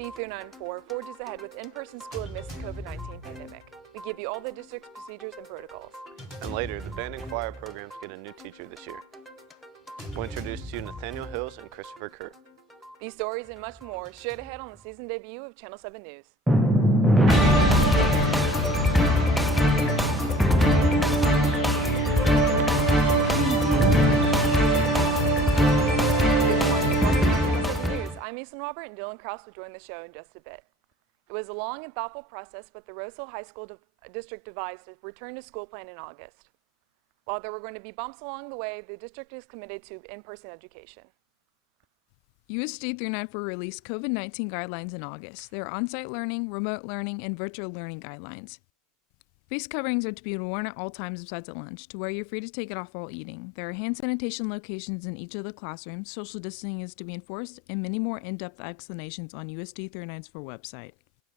USD 394 forges ahead with in-person school amidst the COVID-19 pandemic. We give you all the district's procedures and protocols. And later, the band and choir programs get a new teacher this year. We'll introduce to you Nathaniel Hills and Christopher Kurt. These stories and much more straight ahead on the season debut of Channel 7 News. I'm Easton Robert, and Dylan Krause will join the show in just a bit. It was a long and thoughtful process, but the Rosehill High School District devised a return to school plan in August. While there were going to be bumps along the way, the district is committed to in-person education. USD 394 released COVID-19 guidelines in August. There are on-site learning, remote learning, and virtual learning guidelines. Face coverings are to be worn at all times besides at lunch, to where you're free to take it off while eating. There are hand sanitation locations in each of the classrooms, social distancing is to be enforced, and many more in-depth explanations on USD 394 website.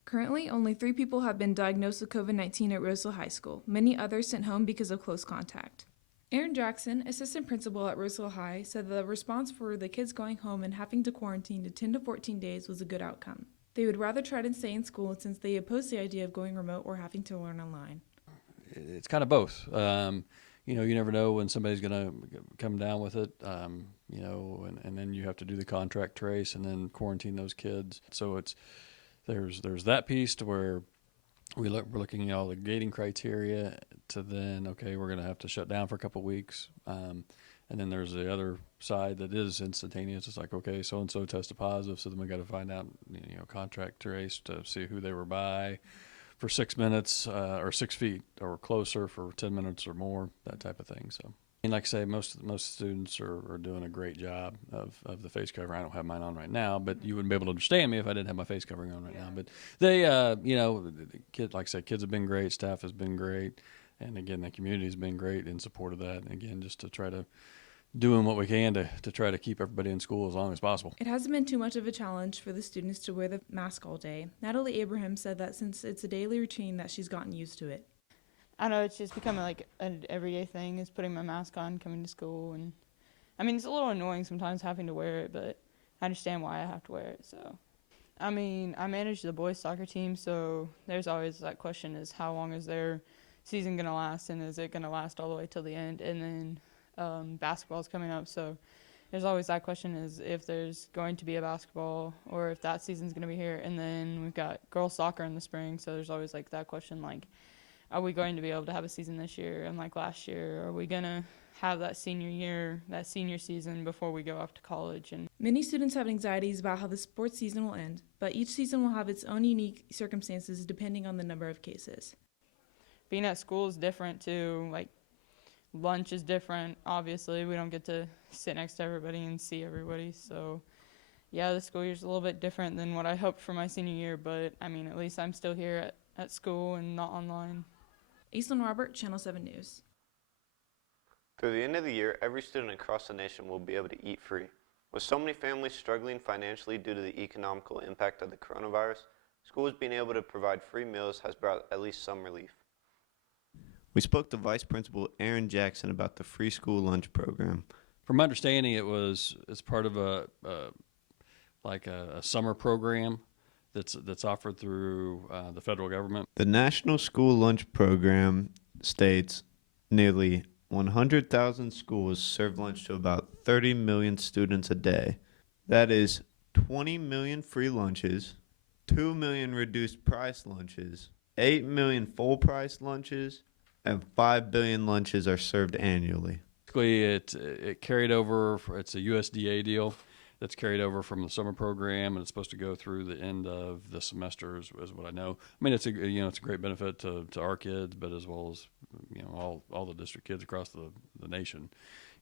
Currently, only 3 people have been diagnosed with COVID-19 at Rosehill High School, many others sent home because of close contact. Aaron Jackson, assistant principal at Rosehill High, said the response for the kids going home and having to quarantine to 10 to 14 days was a good outcome. They would rather try to stay in school since they oppose the idea of going remote or having to learn online. It's kind of both. You never know when somebody's going to come down with it, and then you have to do the contract trace and then quarantine those kids. So there's that piece to where we're looking at all the gating criteria to then, okay, we're going to have to shut down for a couple of weeks. And then there's the other side that is instantaneous. It's like, okay, so-and-so tested positive, so then we got to find out, contract trace to see who they were by for 6 minutes or 6 feet or closer for 10 minutes or more, that type of thing. So, and like I say, most students are doing a great job of the face covering. I don't have mine on right now, but you wouldn't be able to understand me if I didn't have my face covering on right now. But they, like I said, kids have been great, staff has been great, and again, the community has been great in support of that. And again, just to try to doing what we can to try to keep everybody in school as long as possible. It hasn't been too much of a challenge for the students to wear the mask all day. Natalie Abraham said that since it's a daily routine that she's gotten used to it. I know it's just becoming like an everyday thing is putting my mask on, coming to school. And I mean, it's a little annoying sometimes having to wear it, but I understand why I have to wear it. So, I mean, I manage the boys soccer team, so there's always that question is how long is their season going to last, and is it going to last all the way till the end? And then basketball's coming up, so there's always that question is if there's going to be a basketball or if that season's going to be here. And then we've got girls soccer in the spring, so there's always like that question, like, are we going to be able to have a season this year and like last year? Are we going to have that senior year, that senior season before we go off to college? And many students have anxieties about how the sports season will end, but each season will have its own unique circumstances depending on the number of cases. Being at school is different too, like lunch is different, obviously. We don't get to sit next to everybody and see everybody. So, yeah, the school year's a little bit different than what I hoped for my senior year. But, I mean, at least I'm still here at school and not online. Aislinn Robert, Channel 7 News. Through the end of the year, every student across the nation will be able to eat free. With so many families struggling financially due to the economical impact of the coronavirus, schools being able to provide free meals has brought at least some relief. We spoke to Vice Principal Aaron Jackson about the free school lunch program. From my understanding, it's part of a summer program that's offered through the federal government. The National School Lunch Program states nearly 100,000 schools serve lunch to about 30 million students a day. That is 20 million free lunches, 2 million reduced price lunches, 8 million full price lunches, and 5 billion lunches are served annually. Basically, it carried over. It's a USDA deal that's carried over from the summer program, and it's supposed to go through the end of the semester, is what I know. I mean, it's a great benefit to our kids, but as well as all the district kids across the nation,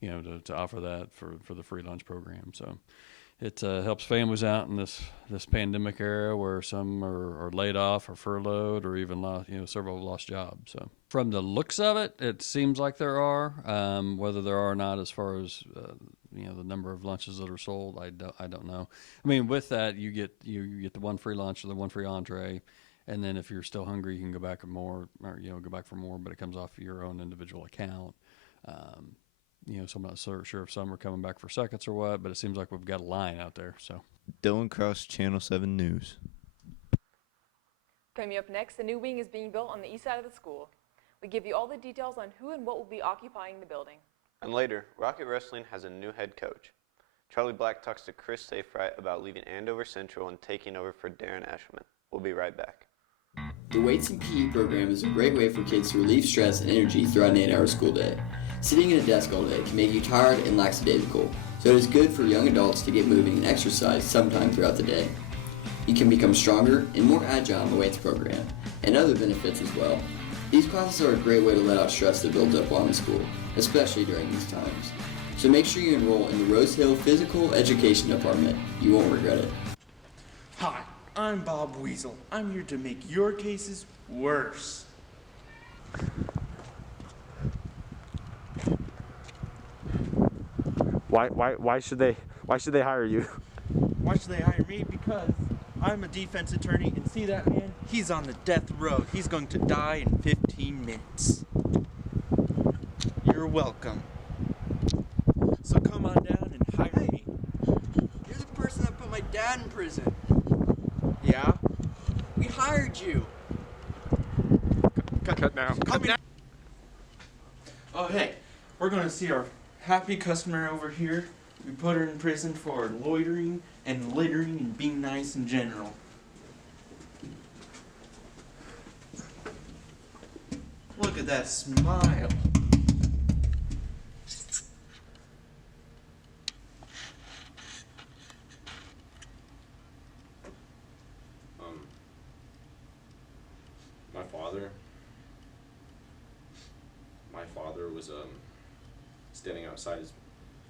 to offer that for the free lunch program. So it helps families out in this pandemic era where some are laid off or furloughed or even lost, several have lost jobs. So from the looks of it, it seems like there are. Whether there are or not, as far as the number of lunches that are sold, I don't know. I mean, with that, you get the one free lunch or the one free entree, and then if you're still hungry, you can go back for more, but it comes off your own individual account. So I'm not sure if some are coming back for seconds or what, but it seems like we've got a line out there. So Dylan Cross, Channel 7 News. Coming up next, the new wing is being built on the east side of the school. We give you all the details on who and what will be occupying the building. And later, Rocket Wrestling has a new head coach. Charlie Black talks to Chris Safright about leaving Andover Central and taking over for Darren Eshelman. We'll be right back. The Weights and PE program is a great way for kids to relieve stress and energy throughout an 8-hour school day. Sitting at a desk all day can make you tired and lackadaisical, so it is good for young adults to get moving and exercise sometime throughout the day. You can become stronger and more agile in the weights program, and other benefits as well. These classes are a great way to let out stress that builds up while in school, especially during these times. So make sure you enroll in the Rose Hill Physical Education Department. You won't regret it. Hi, I'm Bob Weasel. I'm here to make your cases worse. Why should they hire you? Why should they hire me? Because I'm a defense attorney, and see that man? He's on the death row. He's going to die in 15 minutes. You're welcome. So come on down and hire me. You're the person that put my dad in prison. Yeah? We hired you. Cut now. Come here. Oh, hey, we're going to see our happy customer over here. We put her in prison for loitering and littering and being nice in general. Look at that smile. My father was standing outside his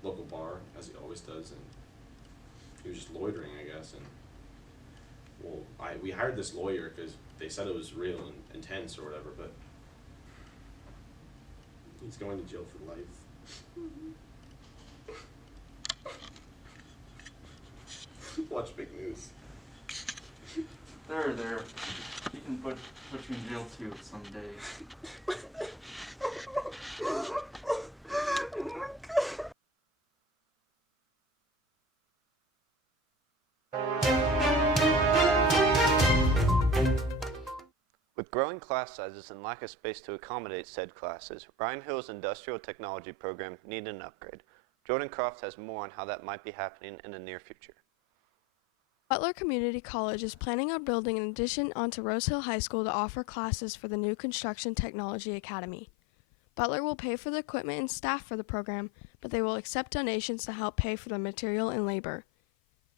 local bar, as he always does, and he was just loitering, I guess. And we hired this lawyer because they said it was real and intense or whatever, but he's going to jail for life. Watch big news. There. You can put you in jail too someday. With growing class sizes and lack of space to accommodate said classes, Ryan Hill's industrial technology program needed an upgrade. Jordan Croft has more on how that might be happening in the near future. Butler Community College is planning on building an addition onto Rose Hill High School to offer classes for the new Construction Technology Academy. Butler will pay for the equipment and staff for the program, but they will accept donations to help pay for the material and labor.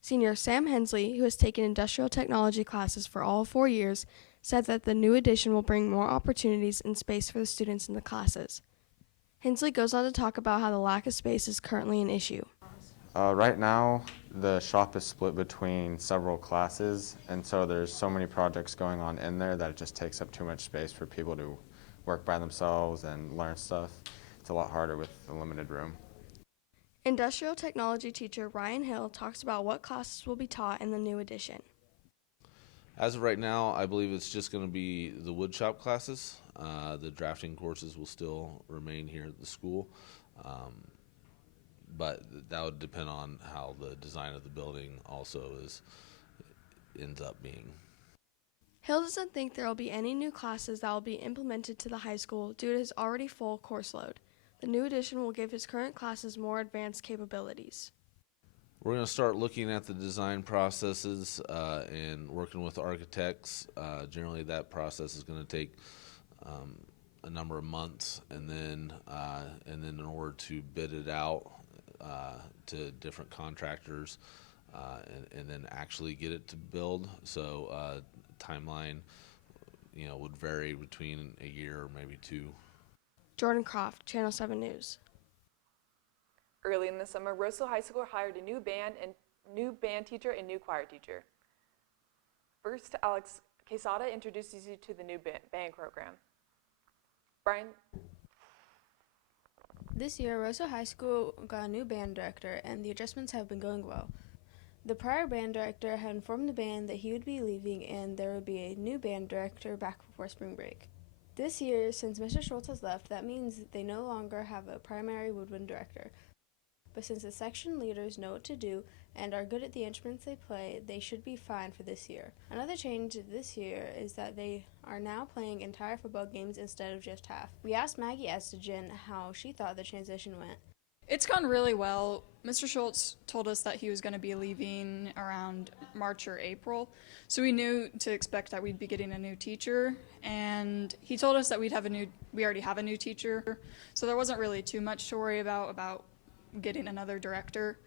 Senior Sam Hensley, who has taken industrial technology classes for all 4 years, said that the new addition will bring more opportunities and space for the students in the classes. Hensley goes on to talk about how the lack of space is currently an issue. Right now, the shop is split between several classes, and so there's so many projects going on in there that it just takes up too much space for people to work by themselves and learn stuff. It's a lot harder with the limited room. Industrial technology teacher Ryan Hill talks about what classes will be taught in the new addition. As of right now, I believe it's just going to be the wood shop classes. The drafting courses will still remain here at the school, but that would depend on how the design of the building also ends up being. Hill doesn't think there will be any new classes that will be implemented to the high school due to his already full course load. The new addition will give his current classes more advanced capabilities. We're going to start looking at the design processes and working with architects. Generally, that process is going to take a number of months, and then in order to bid it out to different contractors, and then actually get it to build. So timeline, would vary between a year or maybe 2. Jordan Croft, Channel 7 News. Early in the summer, Rose Hill High School hired a new band teacher and new choir teacher. First, Alex Quesada introduces you to the new band program. Brian? This year, Rose Hill High School got a new band director, and the adjustments have been going well. The prior band director had informed the band that he would be leaving and there would be a new band director back before spring break. This year, since Mr. Schultz has left, that means they no longer have a primary woodwind director. But since the section leaders know what to do, and are good at the instruments they play, they should be fine for this year. Another change this year is that they are now playing entire football games instead of just half. We asked Maggie Estigen how she thought the transition went. It's gone really well. Mr. Schultz told us that he was going to be leaving around March or April, so we knew to expect that we'd be getting a new teacher, and he told us that we already have a new teacher, so there wasn't really too much to worry about getting another director.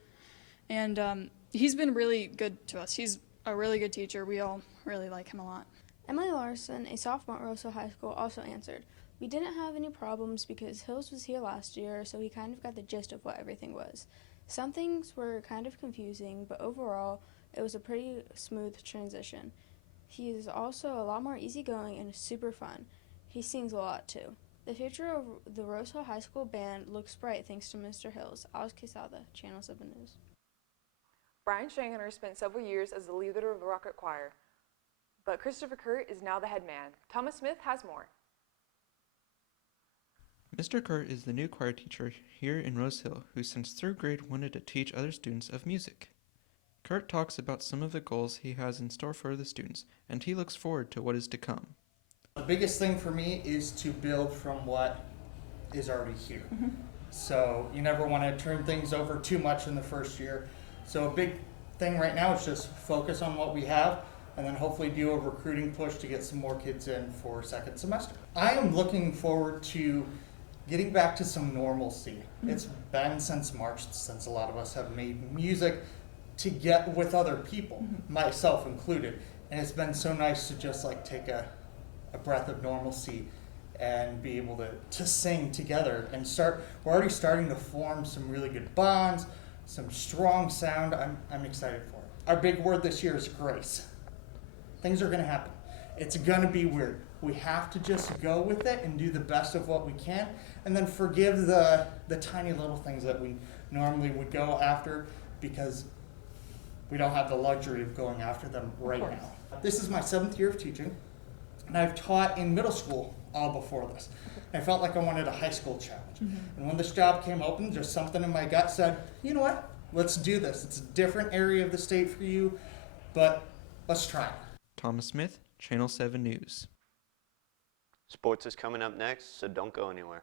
And he's been really good to us. He's a really good teacher. We all really like him a lot. Emily Larson, a sophomore at Rosehill High School, also answered, "We didn't have any problems because Hills was here last year, so he kind of got the gist of what everything was. Some things were kind of confusing, but overall, it was a pretty smooth transition. He is also a lot more easygoing and super fun. He sings a lot, too." The future of the Rosehill High School band looks bright thanks to Mr. Hills. Alex Quesada, Channel 7 News. Brian Schrangener spent several years as the leader of the Rocket Choir, but Christopher Kurt is now the head man. Thomas Smith has more. Mr. Kurt is the new choir teacher here in Rosehill who since 3rd grade wanted to teach other students of music. Kurt talks about some of the goals he has in store for the students, and he looks forward to what is to come. The biggest thing for me is to build from what is already here. So you never want to turn things over too much in the first year. So a big thing right now is just focus on what we have and then hopefully do a recruiting push to get some more kids in for second semester. I am looking forward to getting back to some normalcy. It's been since March since a lot of us have made music to get with other people, myself included. And it's been so nice to just like take a breath of normalcy and be able to sing together and we're already starting to form some really good bonds, some strong sound. I'm excited for it. Our big word this year is grace. Things are gonna happen. It's gonna be weird. We have to just go with it and do the best of what we can and then forgive the tiny little things that we normally would go after because we don't have the luxury of going after them right now. This is my 7th year of teaching, and I've taught in middle school all before this. I felt like I wanted a high school challenge. And when this job came open, just something in my gut said, you know what, let's do this. It's a different area of the state for you, but let's try it. Thomas Smith, Channel 7 News. Sports is coming up next, so don't go anywhere.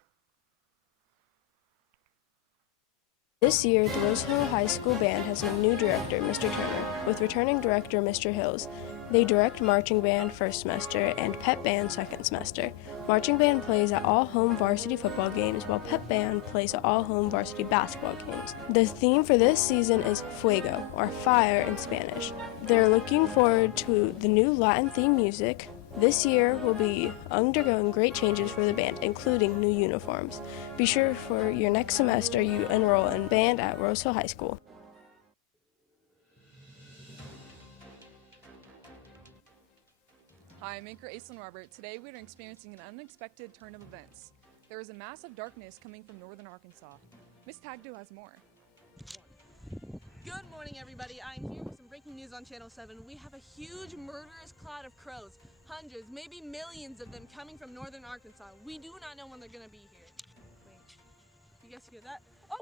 This year, the Rosehill High School Band has a new director, Mr. Turner, with returning director Mr. Hills. They direct marching band first semester and pep band second semester. Marching band plays at all home varsity football games, while pep band plays at all home varsity basketball games. The theme for this season is Fuego, or fire in Spanish. They're looking forward to the new Latin theme music. This year will be undergoing great changes for the band, including new uniforms. Be sure for your next semester you enroll in band at Rosehill High School. Hi, I'm anchor Aislinn Robert. Today we are experiencing an unexpected turn of events. There is a massive darkness coming from northern Arkansas. Miss Tagdo has more. Good morning, everybody. I'm here with some breaking news on Channel 7. We have a huge murderous cloud of crows, hundreds, maybe millions of them coming from northern Arkansas. We do not know when they're going to be here. Wait, you guys hear that? Oh,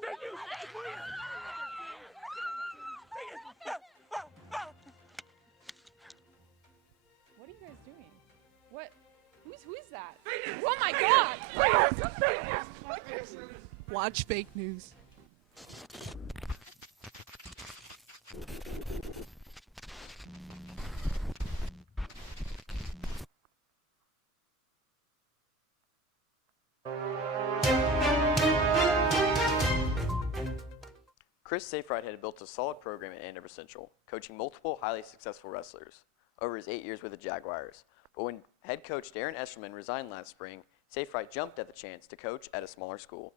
What are you guys doing? What? Who is that? Oh my God! Watch fake news. Chris Saferight had built a solid program at Andover Central, coaching multiple highly successful wrestlers over his 8 years with the Jaguars. But when head coach Darren Esterman resigned last spring, Saferight jumped at the chance to coach at a smaller school.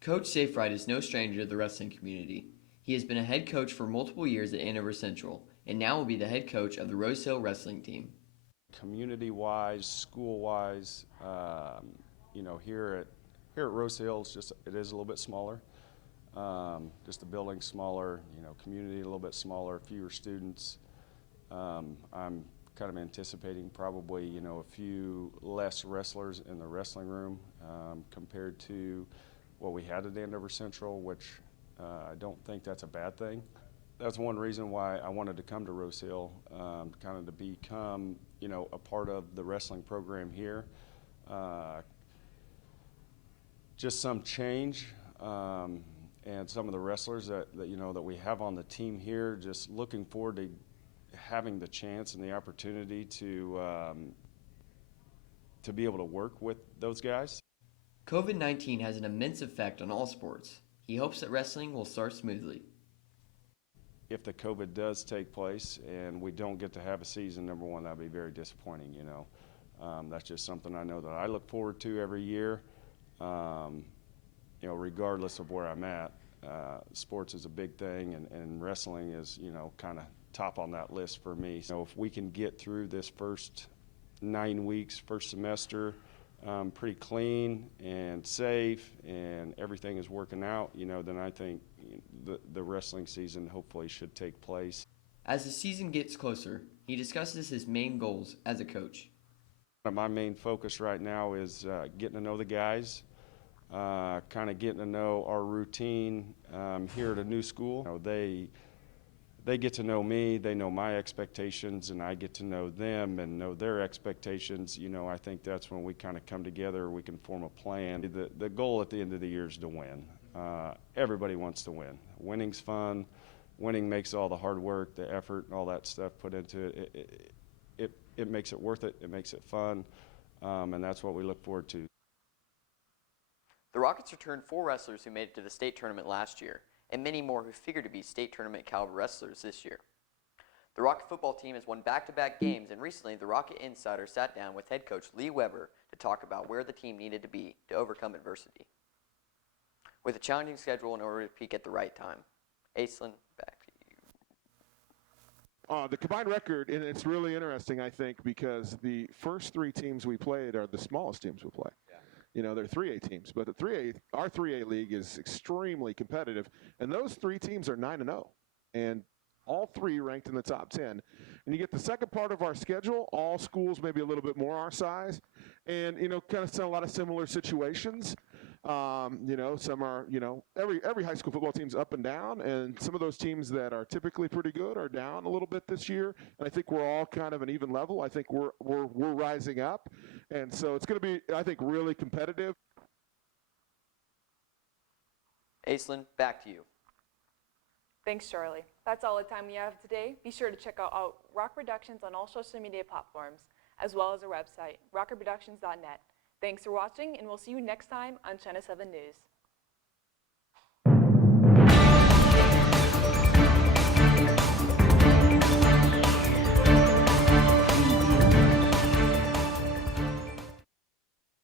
Coach Saferight is no stranger to the wrestling community. He has been a head coach for multiple years at Andover Central, and now will be the head coach of the Rosehill wrestling team. Community-wise, school-wise, here at Rosehill, it is a little bit smaller. Just the building smaller, community a little bit smaller, fewer students. I'm kind of anticipating probably, a few less wrestlers in the wrestling room compared to what we had at Andover Central, which I don't think that's a bad thing. That's one reason why I wanted to come to Rose Hill, kind of to become, you know, a part of the wrestling program here. Just some change, and some of the wrestlers that you know that we have on the team here. Just looking forward to having the chance and the opportunity to be able to work with those guys. COVID-19 has an immense effect on all sports. He hopes that wrestling will start smoothly. If the COVID does take place and we don't get to have a season, number one, that'd be very disappointing, you know. That's just something I know that I look forward to every year, you know, regardless of where I'm at. Sports is a big thing, and wrestling is, you know, kind of top on that list for me. So if we can get through this first 9 weeks, first semester, pretty clean and safe, and everything is working out, you know, then I think the wrestling season hopefully should take place. As the season gets closer, he discusses his main goals as a coach. My main focus right now is getting to know the guys, kind of getting to know our routine here at a new school. You know, they get to know me, they know my expectations, and I get to know them and know their expectations. You know, I think that's when we kind of come together, we can form a plan. The goal at the end of the year is to win. Everybody wants to win. Winning's fun. Winning makes all the hard work, the effort, and all that stuff put into it. It makes it worth it. It makes it fun, and that's what we look forward to. The Rockets returned 4 wrestlers who made it to the state tournament last year, and many more who figure to be state tournament caliber wrestlers this year. The Rocket football team has won back-to-back games, and recently the Rocket Insider sat down with head coach Lee Weber to talk about where the team needed to be to overcome adversity. With a challenging schedule in order to peak at the right time. Aislinn, back to you. The combined record, and it's really interesting, I think, because the first 3 teams we played are the smallest teams we play. You know, they're 3A teams, but our 3A league is extremely competitive, and those 3 teams are 9-0, and all 3 ranked in the top 10. And you get the second part of our schedule, all schools maybe a little bit more our size, and, you know, kind of a lot of similar situations. You know, some are, you know, every high school football team's up and down, and some of those teams that are typically pretty good are down a little bit this year. And I think we're all kind of an even level. I think we're rising up, and so it's going to be, I think, really competitive. Aislinn, back to you. Thanks, Charlie. That's all the time we have today. Be sure to check out Rock Productions on all social media platforms, as well as our website, rockerproductions.net. Thanks for watching, and we'll see you next time on China 7 News.